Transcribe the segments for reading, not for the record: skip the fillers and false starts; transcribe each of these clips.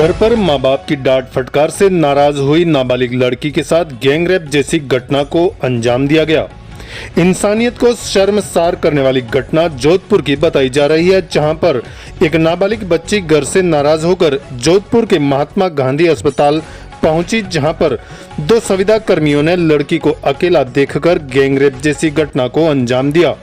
घर पर मां बाप की डांट फटकार से नाराज हुई नाबालिग लड़की के साथ गैंगरेप जैसी घटना को अंजाम दिया गया। इंसानियत को शर्मसार करने वाली घटना जोधपुर की बताई जा रही है, जहां पर एक नाबालिग बच्ची घर से नाराज होकर जोधपुर के महात्मा गांधी अस्पताल पहुंची, जहां पर दो संविदा कर्मियों ने लड़की को अकेला देखकर गैंगरेप जैसी घटना को अंजाम दिया।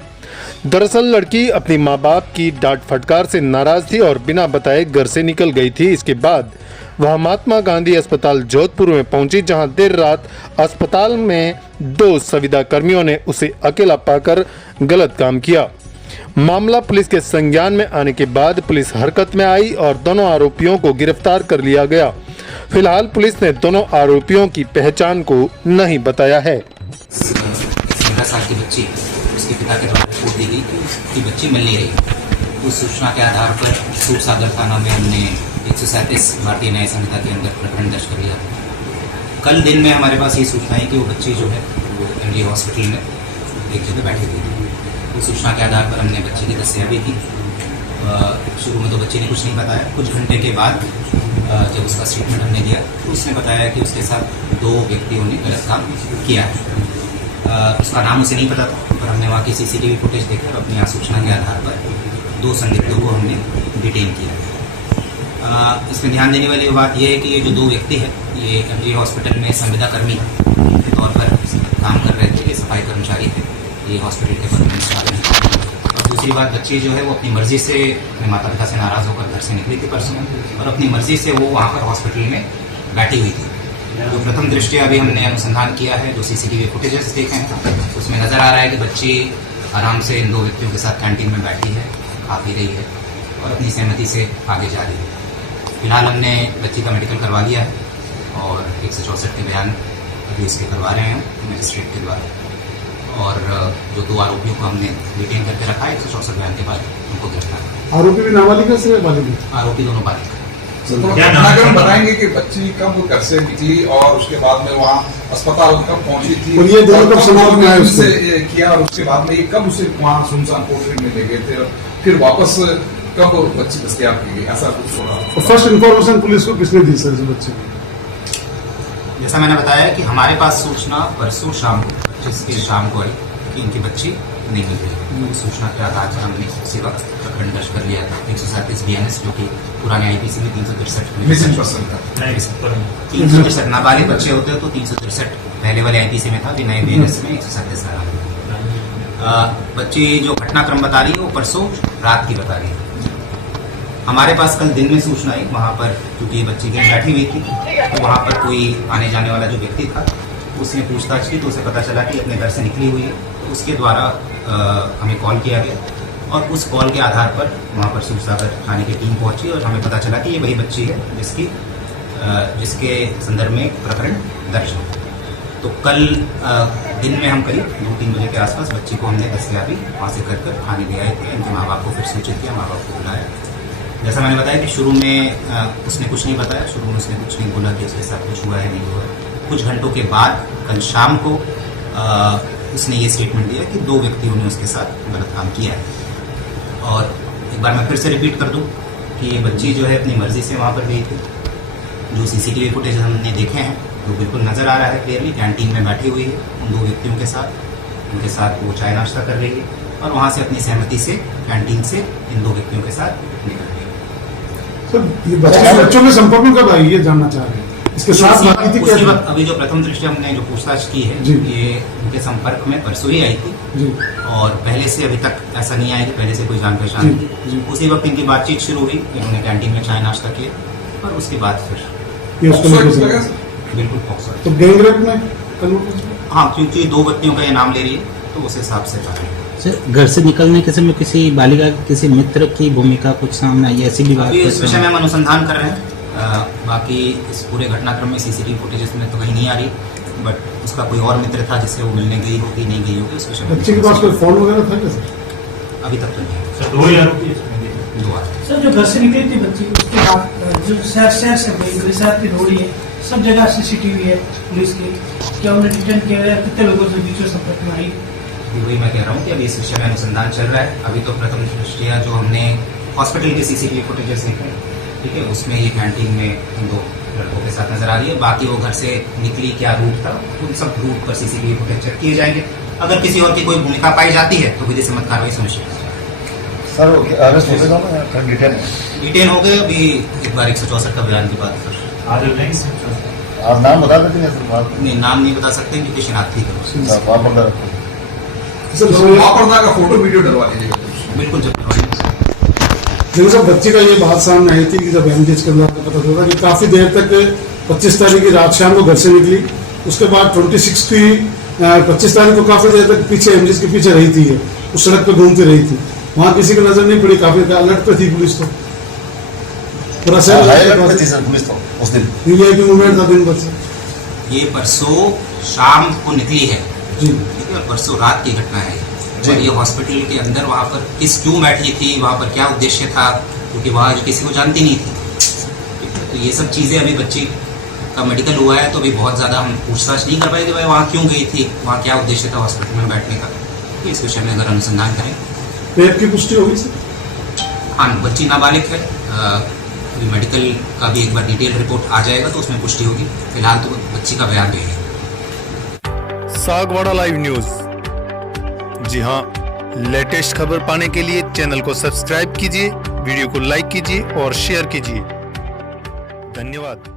दरअसल लड़की अपनी मां बाप की डांट फटकार से नाराज थी और बिना बताए घर से निकल गई थी। इसके बाद वह महात्मा गांधी अस्पताल जोधपुर में पहुंची, जहां देर रात अस्पताल में दो संविदा कर्मियों ने उसे अकेला पाकर गलत काम किया। मामला पुलिस के संज्ञान में आने के बाद पुलिस हरकत में आई और दोनों आरोपियों को गिरफ्तार कर लिया गया। फिलहाल पुलिस ने दोनों आरोपियों की पहचान को नहीं बताया है। 15 साल की बच्ची, उसके पिता के द्वारा रिपोर्ट दी गई कि बच्ची मिल नहीं रही। उस सूचना के आधार पर सूरसागर थाना में हमने 137 भारतीय न्याय संहिता के अंदर प्रकरण दर्ज कर लिया। कल दिन में हमारे पास ये सूचना है कि वो बच्ची जो है वो एमडी हॉस्पिटल में एक जगह बैठी हुई थी। उस सूचना के आधार पर हमने बच्ची की तस्या भी की। शुरू में तो बच्ची ने कुछ नहीं बताया। कुछ घंटे के बाद जब उसका स्टेटमेंट हमने दिया तो उसने बताया कि उसके साथ दो व्यक्तियों ने गलत काम किया है। उसका नाम उसे नहीं पता था, पर हमने वहाँ की सीसीटीवी फुटेज देखकर अपनी यहाँ सूचना के आधार पर दो संदिग्धों को हमने डिटेन किया। इसमें ध्यान देने वाली बात यह है कि ये जो दो व्यक्ति हैं ये एमजी हॉस्पिटल में संविदा कर्मी के तौर पर काम कर रहे थे। ये सफाई कर्मचारी थे, ये हॉस्पिटल के परमानेंट स्टाफ हैं। और दूसरी बात, बच्ची जो है वो अपनी मर्जी से अपने माता पिता से नाराज़ होकर घर से निकली थी परसों, और अपनी मर्जी से वो वहाँ पर हॉस्पिटल में बैठी हुई थी। जो प्रथम दृष्टया अभी हमने अनुसंधान किया है, जो सीसीटीवी फुटेजेस देखे हैं, उसमें नजर आ रहा है कि बच्ची आराम से इन दो व्यक्तियों के साथ कैंटीन में बैठी है, खा पी रही है और अपनी सहमति से आगे जा रही है। फिलहाल हमने बच्ची का मेडिकल करवा लिया है और 164 के बयान अभी इसके करवा रहे हैं मजिस्ट्रेट के द्वारा। और जो दो आरोपियों को हमने डिटेन करके रखा है 164 बयान के बाद उनको गिरफ्तार। आरोपी भी नाबालिग है या बालिग? आरोपी दोनों बालिग। घटनाक्रम बताएंगे कि बच्ची कब घर से निकली और उसके बाद में वहाँ अस्पताल कब पहुंची थी, और ये दोनों कब समाज में आए उससे किया, और उसके बाद में ये कब उसे वहाँ सुनसान कोठरी में ले गए थे, फिर वापस कब बच्ची दस्तयाब की गई, ऐसा कुछ हो रहा। फर्स्ट इन्फॉर्मेशन पुलिस को किसने दी सर इस बच्चे की? जैसा मैंने बताया कि हमारे पास सूचना परसों शाम को 25 की शाम को आई कि इनकी बच्ची नहीं मिल रही। उस सूचना के आधार पर हमने उसी वक्त प्रकरण दर्ज कर लिया था 137 BNS, जो कि पुराने आईपीसी में 363 नाबालिग बच्चे होते हैं तो 363 पहले वाले आईपीसी में था, अभी नए BNS में 137 बच्ची जो घटनाक्रम बता रही है वो परसों रात की बता रही है। हमारे पास कल दिन में सूचना आई, वहाँ पर क्योंकि बच्ची कहीं बैठी हुई थी तो वहाँ पर कोई आने जाने वाला जो व्यक्ति था उसने पूछताछ की तो उसे पता चला कि अपने घर से निकली हुई है। तो उसके द्वारा हमें कॉल किया गया और उस कॉल के आधार पर वहाँ पर सूरसागर थाने की टीम पहुंची और हमें पता चला कि ये वही बच्ची है जिसके संदर्भ में प्रकरण दर्ज हो। तो कल दिन में हम करीब 2-3 बजे के आसपास बच्ची को हमने दस्तयाबी वहाँ से कर थाने ले आए थे। इनके माँ बाप को फिर सूचित किया, माँ बाप को बुलाया। जैसा मैंने बताया कि शुरू में उसने कुछ नहीं बताया, शुरू में उसने कुछ नहीं बोला कि उसके साथ कुछ हुआ है नहीं हुआ। कुछ घंटों के बाद कल शाम को उसने ये स्टेटमेंट दिया कि दो व्यक्तियों ने उसके साथ गलत काम किया है। और एक बार मैं फिर से रिपीट कर दूं कि ये बच्ची जो है अपनी मर्जी से वहाँ पर गई थी। जो सीसीटीवी फुटेज हमने देखे हैं वो बिल्कुल नज़र आ रहा है क्लियरली, कैंटीन में बैठी हुई है उन दो व्यक्तियों के साथ। उनके साथ वो चाय नाश्ता कर रही है और वहाँ से अपनी सहमति से कैंटीन से इन दो व्यक्तियों के साथ निकल गई। सर ये बच्चों के संपर्क में कब आई ये जानना चाह रहे हैं? इसके साथ बाकी थी क्या? अभी जो प्रथम दृष्टि हमने जो पूछताछ की है ये उनके संपर्क में परसों ही आई थी जी। और पहले से अभी तक ऐसा नहीं आया कि पहले से कोई जान पहचान थी। उसी वक्त इनकी बातचीत शुरू हुई, इन्होंने कैंटीन में चाय नाश्ता किया और उसके बाद फिर बिल्कुल पॉक्सो। तो गैंगरेप में हाँ, क्योंकि दो व्यक्तियों का ये नाम ले रही है तो उस हिसाब से सर घर से निकलने के समय किसी बालिका किसी मित्र की भूमिका कुछ सामने आई, ऐसी भी बात? इस विषय में हम अनुसंधान कर रहे हैं। बाकी इस पूरे घटनाक्रम में सीसीटीवी फुटेजेस में तो कहीं नहीं आ रही, बट उसका कोई और मित्र था जिससे वो मिलने गई होगी नहीं गई होगी उस विषय में। बच्चे के पास कोई फोन वगैरह था क्या सर? अभी तक तो नहीं है। दो आरोपी सर जो घर से निकली थी बच्ची उसके बाद जो शहर से शहर की रोड है, सब जगह सीसीटीवी है पुलिस की, क्या उन्हें डिटेन किया गया? कितने लोगों से बीच में संपर्क में आई? वही मैं कह रहा हूँ कि अभी इस विषय में अनुसंधान चल रहा है। अभी तो प्रथम दृष्टया जो हमने हॉस्पिटल के सीसीटीवी फुटेजेस देखे ठीक है, उसमें ये कैंटीन में इन 2 लड़कों के साथ नजर आ रही है। बाकी वो घर से निकली, क्या रूट था, उन सब रूट पर सीसीटीवी फुटेज चेक किए जाएंगे। अगर किसी और की कोई भूमिका पाई जाती है तो विधि सम्मत कार्रवाई सुनिश्चित सर अरेस्ट हो गया ना, डिटेन हो गए। अभी एक बार 164 का बयान के बाद आज नाम बता देते हैं सर, नहीं, नाम नहीं बता सकते क्योंकि शिनाख्ती है। वहाँ पर वापरदा का फोटो वीडियो डलवा लीजिएगा। बिल्कुल जब करवाएंगे। देखो सर, बच्ची का ये बात सामने आई थी कि जब एमडीएच के अंदर पता चला कि काफी देर तक 25 तारीख की रात शाम को घर से निकली, उसके बाद 26 की 25 तारीख को काफी देर तक पीछे एमडीएच के पीछे रही थी, उस सड़क पे घूमती रही थी। वहाँ किसी को नजर नहीं पड़ी, काफी अलर्ट पे थी पुलिस। तो पूरा शहर पुलिस तो उस दिन वीवीआईपी मूवमेंट था दिन भर से। ये परसों शाम को निकली है, जी, ठीक है, परसों रात की घटना है। और ये हॉस्पिटल के अंदर वहाँ पर क्यों बैठी थी, वहाँ पर क्या उद्देश्य था, क्योंकि वहाँ किसी को जानती नहीं थी। ठीक है, तो ये सब चीज़ें अभी बच्ची का मेडिकल हुआ है तो अभी बहुत ज़्यादा हम पूछताछ नहीं कर पाए कि भाई वहाँ क्यों गई थी, वहाँ क्या उद्देश्य था हॉस्पिटल में बैठने का। तो इस विषय में अगर अनुसंधान करें। रेप की पुष्टि होगी सर? हाँ, बच्ची नाबालिग है। अभी मेडिकल का भी एक बार डिटेल रिपोर्ट आ जाएगा तो उसमें पुष्टि होगी। फिलहाल तो बच्ची का बयान दे है। Sagwara live news. जी हाँ, लेटेस्ट खबर पाने के लिए चैनल को सब्सक्राइब कीजिए, वीडियो को लाइक कीजिए और शेयर कीजिए। धन्यवाद।